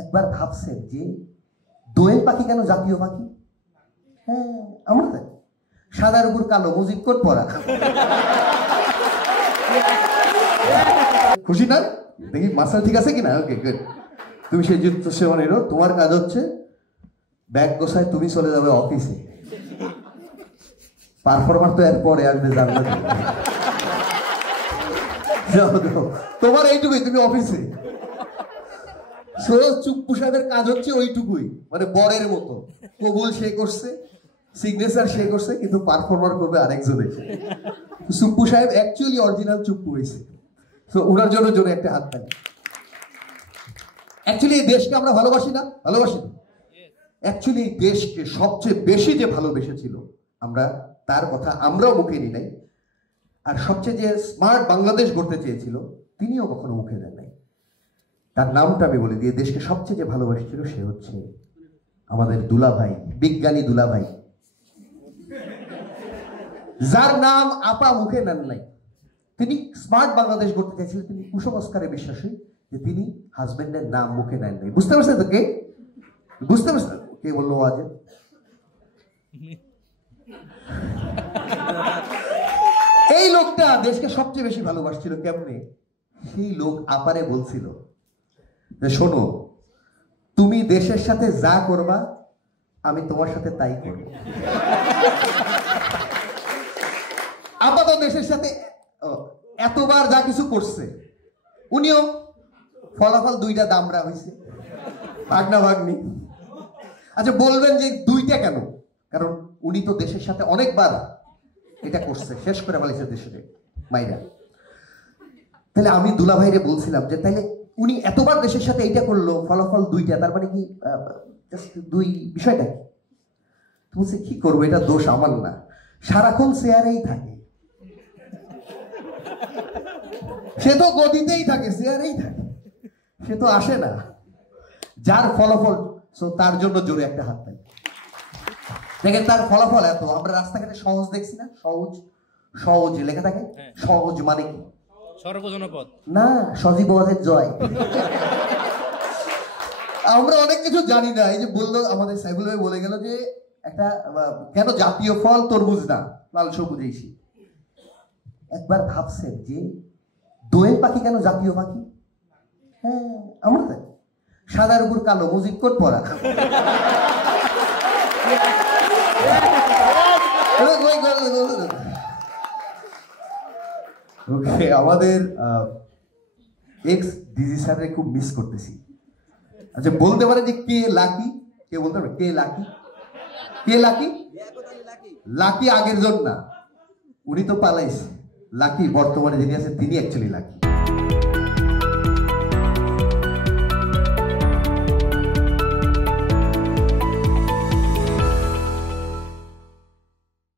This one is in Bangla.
একবার ভাবছেন যে দোয়েল পাখি কেন জাতীয় পাখি? হ্যাঁ, আমরা তাই। সাদার উপর কালো, মুজিব কোট পরা। খুশি না? দেখি মাসা ঠিক আছে কিনা? ওকে, গুড। তুমি সেই যুদ্ধ সেবনেরও, তোমার কাজ হচ্ছে ব্যাগ গোছায় তুমি চলে যাবে অফিসে। পারফরমার তো এরপরে আসবে, জানবে। তোমার এইটুকুই, তুমি অফিসে। চুপ্পু সাহেবের কাজ হচ্ছে ওইটুকুই, মানে বরের মতো। কবুল সে করছে, সিগনেচার সে করছে, কিন্তু পারফরমার করবে আরেকজন এসে। চুপ্পু সাহেব অ্যাকচুয়ালি অরিজিনাল চুপ্পু হয়েছে। তো ওনার জন্য জোরে একটা হাত তালি। অ্যাকচুয়ালি এই দেশকে আমরা ভালোবাসি না? ভালোবাসি না? অ্যাকচুয়ালি এই দেশকে সবচেয়ে বেশি যে ভালোবেসেছিল আমরা, তার কথা আমরাও মুখে নি নাই। আর সবচেয়ে যে স্মার্ট বাংলাদেশ গড়তে চেয়েছিল, তিনিও কখনো মুখে দেন নাই। তার নামটা আমি বলে দিয়ে, দেশকে সবচেয়ে যে ভালোবাসছিল সে হচ্ছে আমাদের দুলাভাই, বিজ্ঞানী দুলাভাই, যার নাম আপা মুখে নেন নাই। তিনি স্মার্ট বাংলাদেশ গড়তে চাইছিলেন, তিনি কুসংস্কারে বিশ্বাসী, যে তিনি হাজবেন্ডের নাম মুখে নেন নাই। বুঝতে পারছেন তো কে? বুঝতে পারছেন কে বললো? আজ এই লোকটা দেশকে সবচেয়ে বেশি ভালোবাসছিল। কেমনে? সেই লোক আপারে বলছিল যে শোনো, তুমি দেশের সাথে যা করবা আমি তোমার সাথে তাই করব। আপাত দেশের সাথে এতবার যা কিছু করছে, উনিও ফলাফল দুইটা দামরা হয়েছে, ভাগনা ভাগ্নি। আচ্ছা বলবেন যে দুইটা কেন? কারণ উনি তো দেশের সাথে অনেকবার এটা করছে, শেষ করে ফেলেছে দেশের মাইরা। তাহলে আমি দুলাভাইরে বলছিলাম যে তাইলে উনি এতবার দেশের সাথে এইটা করলো, ফলাফল দুইটা, তার মানে কি দুই, বিষয়টা কি? বলছে কি করবো, এটা দোষ আমার না, সারাক্ষণ চেয়ারেই থাকে, সে তো গদিতেই থাকে, চেয়ারেই থাকে, সে তো আসে না, যার ফলাফল। তার জন্য জোরে একটা হাত দেয়। দেখেন তার ফলাফল এত। আমরা রাস্তাঘাটে সহজ দেখছি না? সহজ, সহজ লেখা থাকে। সহজ মানে কি? সর্বজনপদ না, সজীবদের জয়। আমরা অনেক কিছু জানি না। এই যে বললো আমাদের সাইফুল ভাই, বলে গেল যে একটা কেন জাতীয় ফল তরমুজ না, লাল সবুজ এসি। একবার ভাবছেন যে দোয়েল পাখি কেন জাতীয় পাখি? হ্যাঁ, আমরা তাই। সাদার উপর কালো, মুজিব কোট পরা। আমাদের এক্স ডিজি স্যারের খুব মিস করতেছি। আচ্ছা বলতে পারে যে কে লাকি? কে বলতে পারে কে লাকি? কে লাকি? লাকি আগের জন না, উনি তো পালাইছে। লাকি বর্তমানে যিনি আছে তিনি অ্যাকচুয়ালি লাকি।